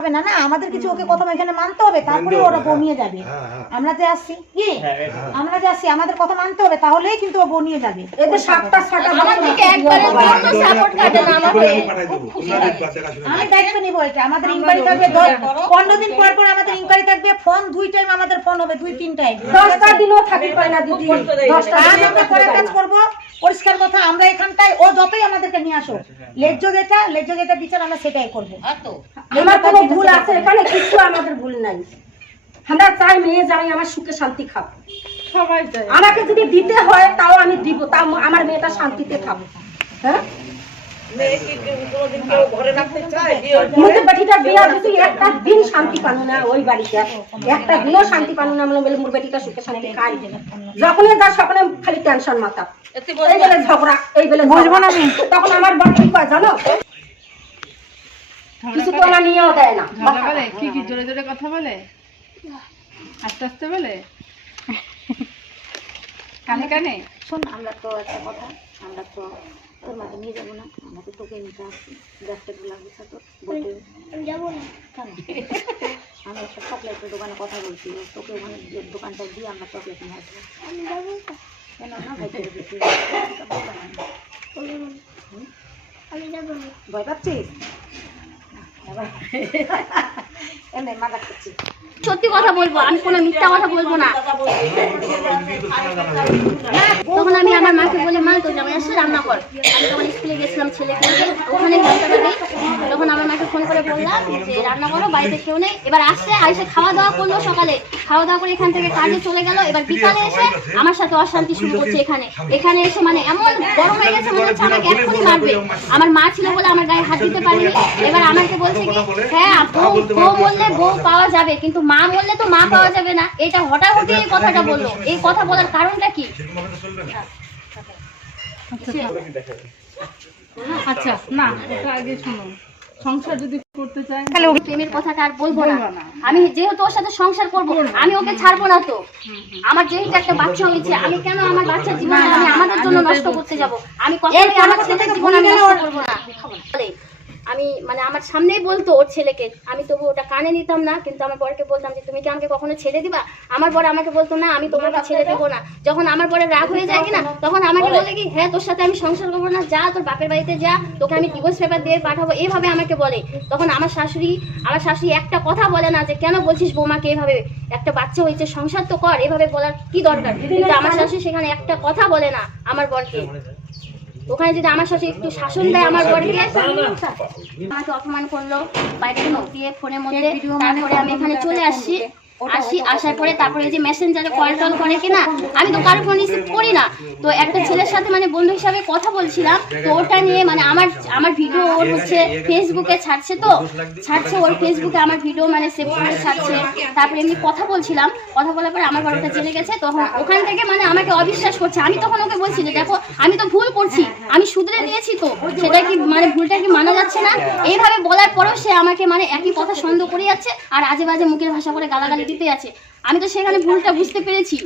হবে না না, আমাদের কিছু ওকে প্রথম এখানে মানতে হবে, তারপরে ওরা বউ নিয়ে যাবে। আমরা যে আসছি কি আমরা যে আসছি আমাদের কথা মানতে হবে, তাহলেই কিন্তু ও বউ নিয়ে যাবে। এদের সাতটা আমার থেকে একবারে কোনো সাপোর্ট কাটে না আমাদের। আমি দায়িত্ব নিব এটা। আমাদের ইনকোয়ারি থাকবে 15 দিন পর পর আমাদের ইনকোয়ারি থাকবে। ফোন 2 টাইম আমাদের ফোন হবে, 2-3 টাইম। 10টা দিনও থাকি পায় না দিদি। 10টা দিন আমরা পরে কাজ করব। পরিষ্কার কথা, আমরা এখানটায় ও যতই আমাদেরকে নিয়ে আসো, লেজ্জ যেটা বিচার আমরা সেটাই করব। আমার কোনো ভুল আছে এখানে? কিছু আমাদের ভুল নাই। আমরা চাই মেয়ে জামাই আমার সুখে শান্তি খাব, সবাই চাই। আমাকে যদি দিতে হয় তাও আমি দিব, তাও আমার মেয়েটা শান্তিতে খাবো। হ্যাঁ, একটা দিন শান্তি পানো না ওই বাড়িতে, একটা দিনও শান্তি পানো না। মোর বেটিটা সুখে শান্তি খাই, যখনই যা সকলে খালি টেনশন মাথা, এই বেলে ঝগড়া, এই বেলে বুঝবো না। তখন আমার বড় কি কয় জানো, কিছু তো না নিয়েও দেয় না। কি কি জোরে জোরে কথা বলে, আস্তে আস্তে বলে, কানে কানে। শোন, আমরা তো একটা কথা, আমরা তো তোর মাকে নিয়ে যাবো না, আমাকে তোকে নিতে আসছি। ব্যবসা লাগবে তো বলতে যাবো না কেন? আমি একটা চকলেটের দোকানে কথা বলছি, তোকে ওখানে দোকানটা দিয়ে আমরা চকলেট নিয়ে আসবো। আমি যাবো কেন? না ভাই, আমি যাবো। ভয় পাচ্ছিস? এমনি মজা করছি। সত্যি কথা বলবো, আমি কোনো মিথ্যা কথা বলবো না। তখন আমি আমার মাকে বলে, মা তোর জামাই আসছে, রান্না কর। আমি তখন স্কুলে গেছিলাম ছেলেকে নিয়ে, ওখানে ঘন্টা বাজে। তখন আমার মাকে ফোন করে বললাম যে রান্না করো, বাড়িতে কেউ নেই। এবার আসছে, এসে খাওয়া দাওয়া করলো, সকালে খাওয়া দাওয়া করে এখান থেকে কাজে চলে গেল। এবার বিকালে এসে আমার সাথে অশান্তি শুরু করছে। এখানে এসে মানে এমন গরম হয়ে গেছে, মনে হচ্ছে আমাকে এক্ষুনি মারবে। আমার মা ছিল বলে আমার গায়ে হাত দিতে পারিনি। এবার আমাকে বলছে কি, হ্যাঁ বউ বললে বউ পাওয়া যাবে, কিন্তু মা বললে তো মা পাওয়া যাবে না। এটা হঠাৎ এই কথাটা বললো। এই কথা বলার কারণটা কি? আচ্ছা না, এটা আগে শোনো। সংসার যদি করতে চাই, প্রেমের কথাটা আর বলবো না। আমি যেহেতু ওর সাথে সংসার করবো, আমি ওকে ছাড়বো না। তো আমার যেহেতু একটা বাচ্চা হয়েছে, আমি কেন আমার বাচ্চার জীবন আমি আমাদের জন্য নষ্ট করতে যাবো? আমি কখনোই আমার ছেলের জীবন আমি নষ্ট করবো না। আমি মানে আমার সামনেই বলতো ওর ছেলেকে, আমি তবু ওটা কানে নিতাম না। কিন্তু আমার বরকে বলতাম যে তুমি কি আমাকে কখনো ছেড়ে দিবা? আমার বর আমাকে বলতো না, আমি তোমাকে ছেড়ে দেবো না। যখন আমার বরে রাগ হয়ে যায় কিনা, তখন আমাকে বলে কি, হ্যাঁ তোর সাথে আমি সংসার করবো না, যা তোর বাপের বাড়িতে যা, তোকে আমি ডিভোর্স পেপার দিয়ে পাঠাবো, এইভাবে আমাকে বলে। তখন আমার শাশুড়ি একটা কথা বলে না যে কেন বলছিস বৌমাকে এভাবে, একটা বাচ্চা হয়েছে, সংসার তো কর, এভাবে বলার কি দরকার? কিন্তু আমার শাশুড়ি সেখানে একটা কথা বলে না আমার বরকে। ওখানে যদি আমার সাথে একটু শাসন দেয় আমার বরকে, আমাকে অপমান করলো, বাইরে দিয়ে ফোনের মধ্যে। তারপরে আমি এখানে চলে আসার পরে তারপরে যে মেসেঞ্জারে কল টল করে কিনা, আমি তো কারো ফোন রিসিভ করি না। তো একটা ছেলের সাথে মানে বন্ধু হিসাবে কথা বলছিলাম, তো ওটা নিয়ে মানে আমার ভিডিও ওর হচ্ছে ফেসবুকে ছাড়ছে, ওর ফেসবুকে আমার ভিডিও মানে সেভ করে ছাড়ছে। তারপরে এমনি কথা বলছিলাম, কথা বলার পরে আমার বড়টা জেনে গেছে। তখন ওখান থেকে মানে আমাকে অবিশ্বাস করছে। আমি তখন ওকে বলছি যে দেখো আমি তো ভুল করছি, আমি শুধরে নিয়েছি, তো সেটা কি মানে ভুলটা কি মানা যাচ্ছে না? এইভাবে বলার পরেও সে আমাকে মানে একই কথা সন্দেহ করে যাচ্ছে, আর আজে বাজে মুখের ভাষা করে গালাগালি দিতে আছে। আমি তো সেখানে ভুলটা বুঝতে পেরেছি।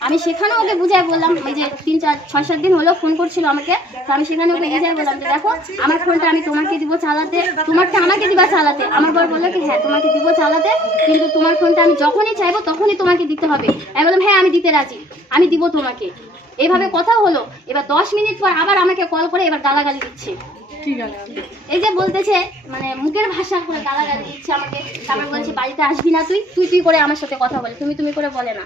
আমি সেখানেও ওকে বুঝাই বললাম, এই যে 3-4-6-7 দিন হলো ফোন করছিল আমাকে, তো আমি সেখানে ওকে বুঝাই বললাম যে দেখো আমার ফোনটা আমি তোমাকে দিব চালাতে, তোমারটা আমাকে দিবা চালাতে। আমার বর বললো কি, হ্যাঁ তোমাকে দিব চালাতে, কিন্তু তোমার ফোনটা আমি যখনই চাইবো তখনই তোমাকে দিতে হবে। আমি বললাম হ্যাঁ আমি দিতে রাজি, আমি দিব তোমাকে। এইভাবে কথা হলো। এবার 10 মিনিট পর আবার আমাকে কল করে এবার গালাগালি দিচ্ছে। এই যে বলতেছে মানে মুখের ভাষা করে গালাগালি দিচ্ছে আমাকে। তারপর বলছে বাড়িতে আসবি না, তুই করে আমার সাথে কথা বলে, তুমি করে বলে না।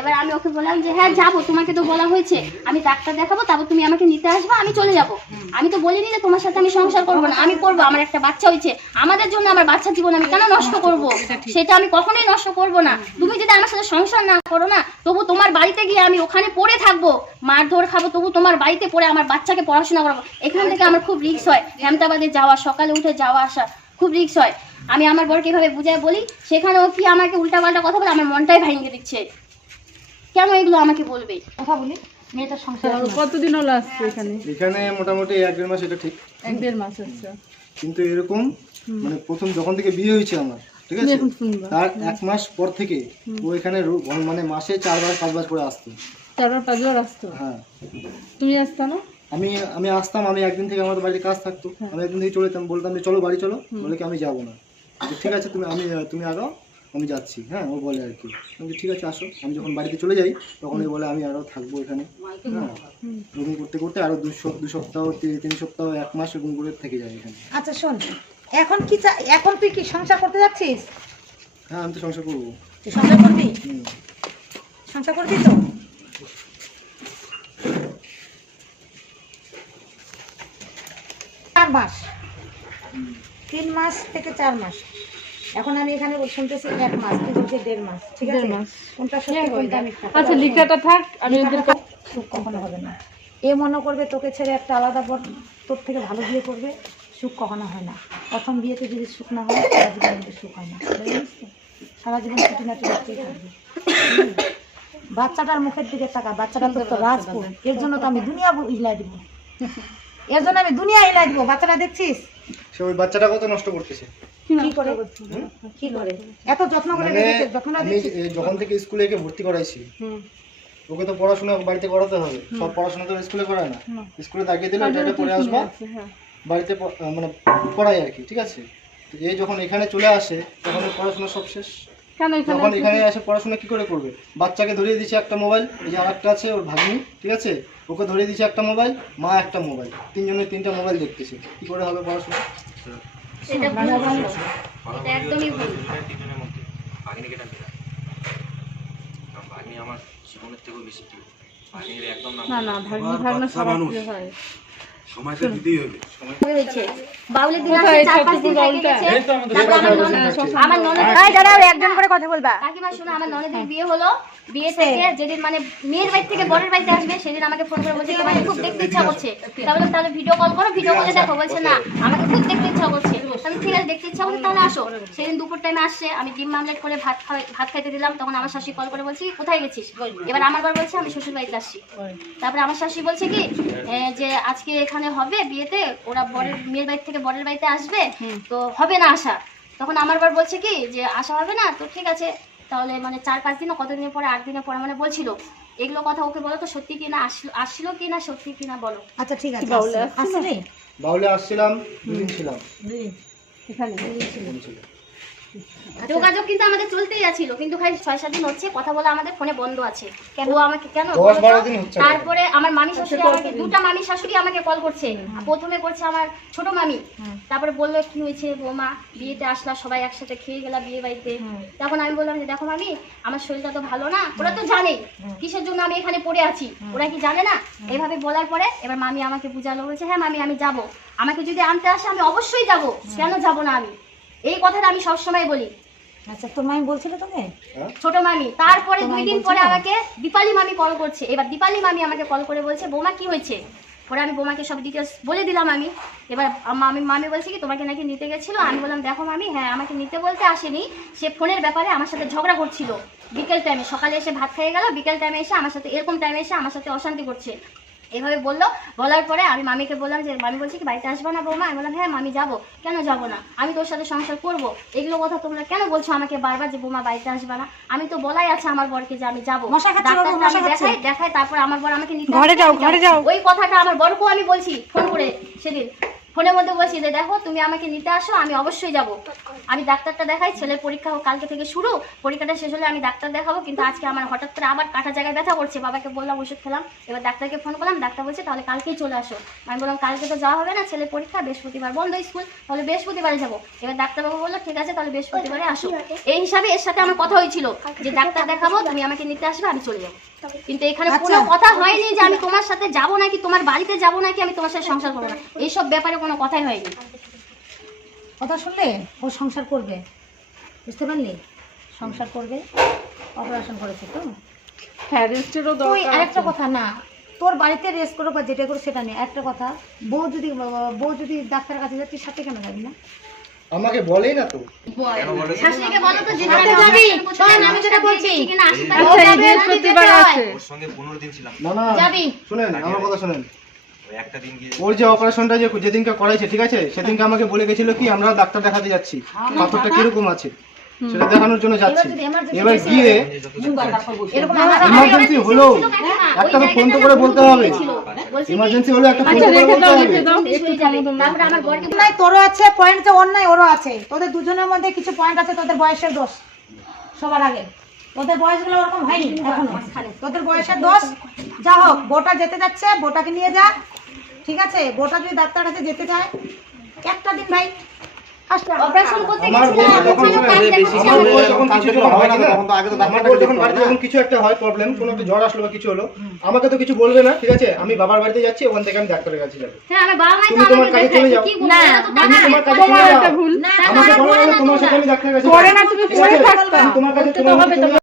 এবার আমি ওকে বললাম যে হ্যাঁ যাবো, তোমাকে তো বলা হয়েছে, আমি ডাক্তার দেখাবো, তারপর তুমি আমাকে নিতে আসবো, আমি চলে যাবো। আমি তো বলিনি যে তোমার সাথে আমি সংসার করবো না, আমি করবো। আমার একটা বাচ্চা হয়েছে, আমাদের জন্য আমার বাচ্চার জীবন আমি কেন নষ্ট করব? সেটা আমি কখনোই নষ্ট করব না। তুমি যদি আমার সাথে সংসার না করো না, তবু তোমার বাড়িতে গিয়ে আমি ওখানে পড়ে থাকবো, মারধর খাবো, তবু তোমার বাড়িতে পড়ে আমার বাচ্চাকে পড়াশোনা করাবো। এখান থেকে আমার খুব রিস্ক হয়, হেমতাবাদে যাওয়া, সকালে উঠে যাওয়া আসা খুব রিস্ক হয়। আমি আমার বরকে এভাবে বুঝাই বলি, সেখানেও কি আমাকে উল্টাপাল্টা কথা বলে আমার মনটাই ভেঙে দিচ্ছে। কেন এগুলো আমাকে বলবে? কথা বলি, মেয়েটার সংসার কতদিন হলো আসছে এখানে? মোটামুটি 1-1.5 মাস। এটা ঠিক 1-1.5 মাস। আচ্ছা, কিন্তু এরকম মানে প্রথম যখন থেকে বিয়ে হয়েছে আমার, ঠিক আছে, তার 1 মাস পর থেকে ও এখানে মানে মাসে 4-5 বার করে আসতো। 4-5 বার আসতো? হ্যাঁ। তুমি আসতো না? আমি আসতাম। আমি একদিন থেকে আমাদের বাড়িতে কাজ থাকতো, আমি একদিন থেকে চলে যেতাম, বলতাম যে চলো বাড়ি চলো, বলে কি আমি যাবো না। যে ঠিক আছে তুমি আগাও, আমি যাচ্ছি। হ্যাঁ, ও বলে আর কি। আমি ঠিক আছে আসো। আমি যখন বাড়িতে চলে যাই তখন ও বলে আমি আরও থাকবো এখানে। হ্যাঁ, এরকম করতে করতে আরও 2 সপ্তাহ 3 সপ্তাহ 1 মাস এরকম করে থেকে যায় এখানে। আচ্ছা শোন, এখন তুই কি সংসার করতে যাচ্ছিস? হ্যাঁ, আমি তো সংসার করবো। তুই সংসার করবি? সংসার করবি তো? চার মাস, 3 মাস থেকে 4 মাস। এখন আমি এখানে শুনতেছি 1 মাস, তুই বলছিস 1.5 মাস। ঠিক আছে, কোনটা সত্যি কোনটা মিথ্যা? আচ্ছা লিখাটা থাক, আমি ওদের সুখ কখনো হবে না। এ মনে করবে তোকে ছেড়ে একটা আলাদা বর তোর থেকে ভালো বিয়ে করবে, সুখ কখনো হয় না। প্রথম বিয়েতে যদি সুখ না হয় সারা জীবন কিন্তু সুখ হয় না, বুঝলিস তো? সারা জীবন ছুটি না দেখতেই থাকবে। বাচ্চাটার মুখের দিকে তাকা, বাচ্চাটা তো রাজপুত, এর জন্য তো আমি দুনিয়া হিলাই দিব, এর জন্য আমি দুনিয়া হিলাই দিব। বাচ্চাটা দেখছিস সে ওই বাচ্চাটা কত নষ্ট করতেছে। কি করে এত যত্ন করে মানে রেখেছে, যত্ন আমি যখন থেকে স্কুলে একে ভর্তি করাইছি, ওকে তো পড়াশোনা বাড়িতে করাতে হবে। সব পড়াশোনা তো স্কুলে করায় না। স্কুলে দাগিয়ে দিলে এটা পড়ে আসবা, বাড়িতে মানে পড়াই আর কি। ঠিক আছে, তো এই যখন এখানে চলে আসে তখন ওর পড়াশোনা সব শেষ। যখন এখানে আসে পড়াশোনা কি করে করবে? বাচ্চাকে ধরিয়ে দিচ্ছে একটা মোবাইল, এই যে আরেকটা আছে ওর ভাগ্নি, ঠিক আছে, ওকে ধরিয়ে দিচ্ছে একটা মোবাইল, মা একটা মোবাইল, 3 জনের 3টা মোবাইল দেখতেছে। কি করে হবে পড়াশোনা? এটা ভুল বলো। এটা একদমই ভুল। না ভাগ্নি ভাগনা সবার প্রিয় হয়। হয়েছে বাউলের দিন আসে 4-5 দিন থেকে গেছে। আমার ননদ দাঁড়াও, একজন করে কথা বলবা। কাকিমা শোনো, আমার ননদের বিয়ে হলো, বিয়ে থেকে যেদিন মানে মেয়ের বাড়ি থেকে বরের বাড়িতে আসবে সেদিন আমাকে ফোন করে বলছে তোমাকে খুব দেখতে ইচ্ছা করছে। তাহলে ভিডিও কল করো, ভিডিও কলে দেখো। বলছে না আমাকে খুব দেখতে ইচ্ছা করছে। আমি ঠিক আছে দেখতে ইচ্ছা করছে তাহলে আসো। সেদিন দুপুর টাইমে আসছে, আমি ডিম মামলেট করে ভাত খাইতে দিলাম। তখন আমার শাশুড়ি কল করে বলছি কোথায় গেছিস? এবার আমার বার বলছে আমি শ্বশুর বাড়িতে আসছি। তারপরে আমার শাশুড়ি বলছে কি যে আজকে এখানে হবে বিয়েতে, ওরা মেয়ের বাড়ি থেকে বরের বাড়িতে আসবে, তো হবে না আসা। তখন আমার বার বলছে কি যে আসা হবে না, তো ঠিক আছে তাহলে মানে 4-5 দিন কতদিনের পরে 8 দিনের পরে মানে বলছিল। এগুলো কথা ওকে বলো তো সত্যি কি না, আসছিল কি না সত্যি কি না বলো। আচ্ছা ঠিক আছে, বাউলে আসছিলাম, 2 দিন ছিলাম এখানে। যোগাযোগ কিন্তু আমাদের চলতেই আছিল, কিন্তু ভাই 6-7 দিন হচ্ছে কথা বলা আমাদের ফোনে বন্ধ আছে। ও আমাকে কেন 10-12 দিন হচ্ছে। তারপরে আমার মামি শাশুড়ি আমাকে, 2টা মামি শাশুড়ি আমাকে কল করছে। প্রথমে করছে আমার ছোট মামি, তারপরে বললো কি হয়েছে বৌমা, বিয়েতে আসলা সবাই একসাথে খেয়ে গেলা বিয়ে বাড়িতে। তখন আমি বললাম যে দেখো মামি আমার শরীরটা তো ভালো না, ওরা তো জানে কিসের জন্য আমি এখানে পড়ে আছি, ওরা কি জানে না? এইভাবে বলার পরে এবার মামি আমাকে বুঝালো, বলছে হ্যাঁ মামি আমি যাব, আমাকে যদি আনতে আসে আমি অবশ্যই যাব, কেন যাব না আমি? এই কথাটা আমি সবসময় বলি। আচ্ছা তোর মামি বলছিল তোকে? ছোট মামি। তারপরে 2 দিন পরে আমাকে দীপালি মামি কল করছে। এবার দীপালি মামি আমাকে কল করে বলছে বৌমা কি হয়েছে? পরে আমি বৌমাকে সব ডিটেলস বলে দিলাম আমি। এবার মামি বলছে কি তোমাকে নাকি নিতে গেছিল। আমি বললাম দেখো মামি, হ্যাঁ আমাকে নিতে বলতে আসেনি, সে ফোনের ব্যাপারে আমার সাথে ঝগড়া করছিল বিকেল টাইমে। সকালে এসে ভাত খেয়ে গেল, বিকেল টাইমে এসে আমার সাথে এরকম টাইমে এসে আমার সাথে অশান্তি করছে। এভাবে বললো। বলার পরে আমি মামিকে বললাম যে মামি বলছে কি বাড়িতে আসবা না বৌমা? আমি বললাম হ্যাঁ মামি যাবো। কেন যাবো না? আমি তোর সাথে সংসার করবো, এগুলো কথা তোমরা কেন বলছো আমাকে বারবার যে বৌমা বাড়িতে আসবা না? আমি তো বলাই আছে আমার বরকে যে আমি যাবো, দেখাই তারপর আমার বর আমাকে নিতে ওই কথাটা আমার বরকেও আমি বলছি ফোন করে সেদিন ফোনের মধ্যে বলছি যে দেখো তুমি আমাকে নিতে আসো, আমি অবশ্যই যাব। আমি ডাক্তারটা দেখাই, ছেলের পরীক্ষা কালকে থেকে শুরু, পরীক্ষাটা শেষ হলে আমি ডাক্তার দেখাবো। কিন্তু আজকে আমার হঠাৎ করে আবার কাটা জায়গায় ব্যথা করছে, বাবাকে বললাম ওষুধ খেলাম। এবার ডাক্তারকে ফোন করলাম, ডাক্তার বলছে তাহলে কালকেই চলে আসো। আমি বললাম কালকে তো যাওয়া হবে না, ছেলের পরীক্ষা, বৃহস্পতিবার বন্ধ স্কুল, তাহলে বৃহস্পতিবারে যাবো। এবার ডাক্তারবাবু বললো ঠিক আছে তাহলে বৃহস্পতিবারে আসো। এই হিসাবে এর সাথে আমার কথা হয়েছিল যে ডাক্তার দেখাবো, তুমি আমাকে নিতে আসবে, আমি চলে যাবো। কিন্তু এখানে কোনো কথা হয়নি যে আমি তোমার সাথে যাবো নাকি, তোমার বাড়িতে যাবো নাকি, আমি তোমার সাথে সংসার করবো না, এইসব ব্যাপারে কোনো কথাই হয়নি। কথা শুনলে ও সংসার করবে, বুঝতে পারলি? সংসার করবে, অপারেশন করেছে তো। হ্যাঁ রেস্টেরও দরকার। তুই আরেকটা কথা না, তোর বাড়িতে রেস্ট করো বা যেটা করো সেটা নিয়ে একটা কথা। বউ যদি ডাক্তারের কাছে যাচ্ছিস সাথে কেন যাবি না? আমাকে বলেই না তো। শাশুড়িকে বলো তো যেটা যাবি, শোন আমি যেটা বলছি। বৃহস্পতিবার আছে। ওর সঙ্গে 15 দিন ছিলাম। না যাবি, শুনেন আমার কথা শুনেন। ওই একটা দিন গিয়ে ওর যে অপারেশনটা যেদিনকে করাইছে, ঠিক আছে, সেদিনকে আমাকে বলে গেছিল কি আমরা ডাক্তার দেখাতে যাচ্ছি, পাথরটা কিরকম আছে সেটা দেখানোর জন্য যাচ্ছি। এবার গিয়ে এরকম ইমার্জেন্সি হলো একটা তো ফোন তো করে বলতে হবে। বলছি ইমার্জেন্সি হলে একটা ফোন আচ্ছা, করে রেখে বলতে দাও, হবে। রেখে দাও। একটু তারপরে আমার বরকে নাই তোরও আছে পয়েন্ট, যে ওর নাই ওরও আছে, তোদের দুজনের মধ্যে কিছু পয়েন্ট আছে, তোদের বয়সের দোষ সবার আগে, তোদের বয়সগুলো ওরকম হয়নি এখনো, তোদের বয়সের দোষ। যা হোক, বোটা যেতে যাচ্ছে, বোটাকে নিয়ে যা, ঠিক আছে? বোটা যদি ডাক্তার কাছে যেতে চায় একটা দিন ভাই অপারেশন করতে আমার বউ যখন আমার বউ যখন কিছু যখন হয় না, তখন তো আগে তো আমার বউ যখন বাড়িতে যখন কিছু একটা হয় প্রবলেম, কোনো একটা জ্বর আসলো বা কিছু হলো, আমাকে তো কিছু বলবে না, ঠিক আছে? আমি বাবার বাড়িতে যাচ্ছি, ওখান থেকে আমি ডাক্তারের কাছে যাবো। হ্যাঁ আমার বাবা মাই তো তুমি তোমার আমাকে কাজে চলে দেখায় যাও। কি বলবো এটা তো তুমি টাকা তোমার কাজে তোমার চলে একটা যাও। ভুল। না আমাকে তারা বলো করে না, না তোমার তো সাথে ওরা। আমি ডাক্তারের কাছে করে যাবো। না, তুমি ঠিক পরে আছে? থাকতা। তুমি তোমার কাছে করতে তো হবে, চলে যাও।